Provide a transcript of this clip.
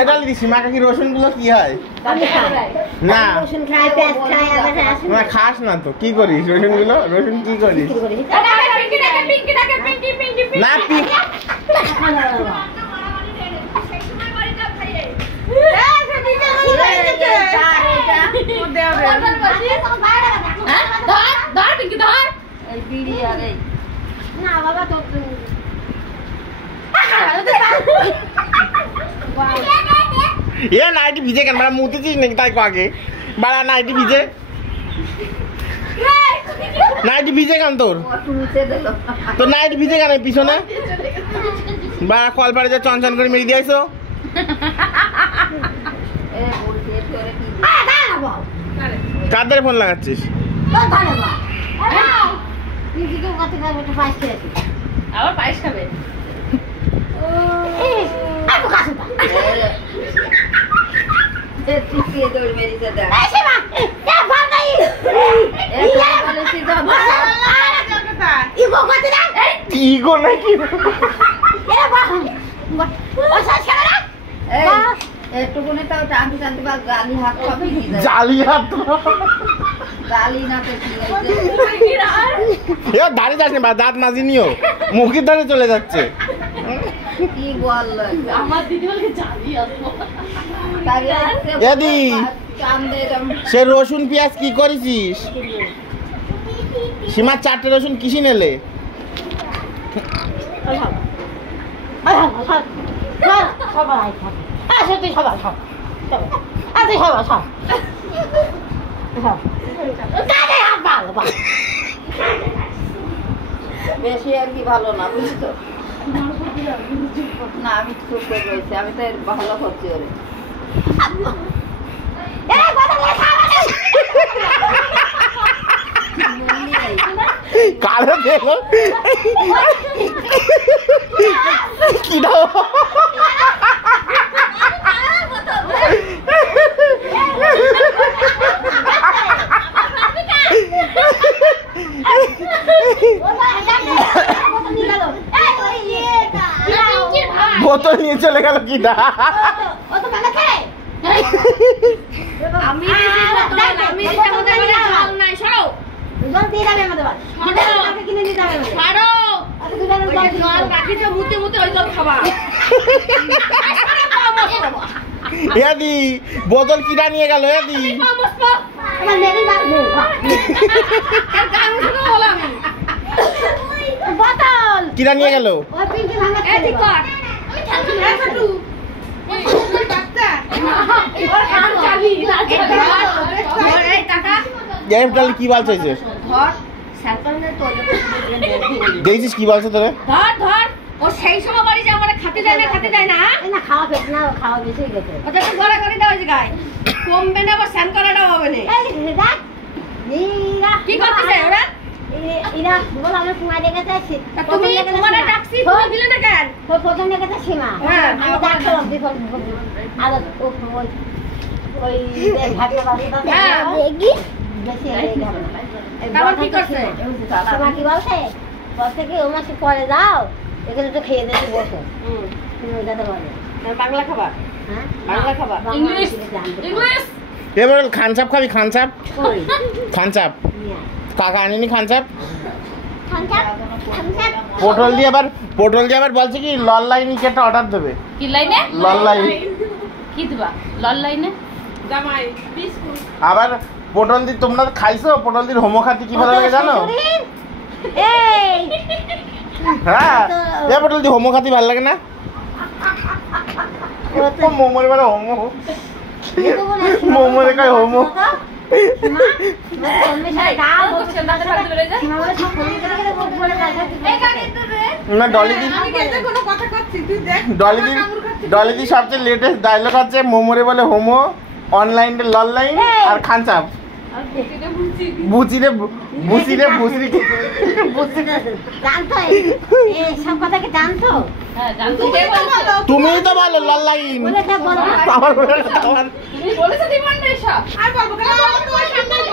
এটা সীমা কাকি রসুন গুলো কি হয় না না খাস না তো কি করিস রসুন গুলো রসুন কি করিস না ये नाइटी भिजे क्या मेरा मुँह चीज नहीं ताई को आगे बड़ा नाइटी भिजे नाइटी भिजे क्या तोर तो नाइटी भिजे क्या नहीं पीछे ना बड़ा कॉल पर जो चॉन चॉन कर मेरी दिया इसो कादर फोन लगा चीज আবার পায়েস খাবে aku kasih tak ঠিক দিয়ে দৌড় মেরে দে Sima ya bangai iya বলে সিধা ibu kata dah ईगो नहीं की ya bang masa sekarang একটু কোনে তাও টানতে টানতে বা গালি হাত খাবি जाली हाथ গালি না তো কি ये दाढ़ी जाने बाद दांत माजी नहीं हो मुंह की तरह चले जाते কি বল আমার দিদি বলে জালি আসবো यदि সে রসুন পেঁয়াজ কি করেছিস সীমা 4টে রসুন কিসি নেলে সবাই খাব তুই সবাই খাব তুই সবাই খাব বেশি আর কি ভালো না বুঝছো না আমি চুপ করে রয়েছি আমি তো ভালো করছি ওরে কালো দেখো কি দাও বোতল নিয়ে চলে গেল কি দা আমি জল নাই সরো জল দিয়ে যাবে আমাদের বাড়ি কিনে নিতে হবে ছাড়ো জল রাখিতে মুতে মুতে ওই জল খাবা ইয়াদি বোতল কিরা নিয়ে গেল ইয়াদি আমার মেরি বাবু বোতল কিরা নিয়ে গেল ওই পিঙ্কি ভাঙা এই ঠিক কর আমি থাকি না ছোটু এই টাকা গ্যাপ ডাল কি বাল চাইছে ধর সাইকেলে তোলে দেখছিস কি বালছে তোরে ধর ধর ও সেই সময় বাড়ি যে আমারে খেতে যায় না না খাওয়া পেট না খাওয়া বেশি গেছে ওটা তো গড়া করে দাও যে গায় কমবে না বা স্যান করাটা হবে না এই দেখ নীরা কি করতেছে ওরা ইরা বল আমরা সময় দেখেছি তুমি তোমারে ট্যাক্সি ফোন দিলে না কেন প্রথম দেখেছে সীমা হ্যাঁ আমি ডাক্তার বিফল আলো ওই ভাগ্য বাবা হ্যাঁ দেখি বেশি হয়ে গেল কারণ কি করছে সীমা কি বলছে কি ও মাসে পরে যাও এখানে তো খেয়ে দিতে বসো তুমি ওইটাতে বলো বাংলা খাবার হ্যাঁ বাংলা খাবার ইংলিশ এবার খানসাপ খাবি খানসাপ কই খানসাপ কাকা আনিনি খানসাপ খানসাপ পটল দিয়ে আবার বলছে কি লল লাইনি একটা অর্ডার দেবে কি লাইনে লল লাইন কি দিবা লল লাইনে জামাই বিস্কুট আবার পটল দি তোমরা খাইছো পটল দির হোমো খাতি কি ভালো লাগে জানো এই হ্যাঁ এ পটল দি হোমো খাতি ভালো লাগে না ও মোমোর বারে হোমো মোমো রে কই হোমো না ডলিদি সবচেয়ে লেটেস্ট ডায়লগ হচ্ছে মোমোরে বলে হোমো অনলাইনে লল লাইন আর খানচাপ বুচিরে বুচিরে বুচরি জানতো এই সব কথা কি জানতো হ্যাঁ জানতো তুমিই তো বলো লল লাইন বলে বলো আমার তুমি বলেছো দিবন রে সব আর বলবো কেন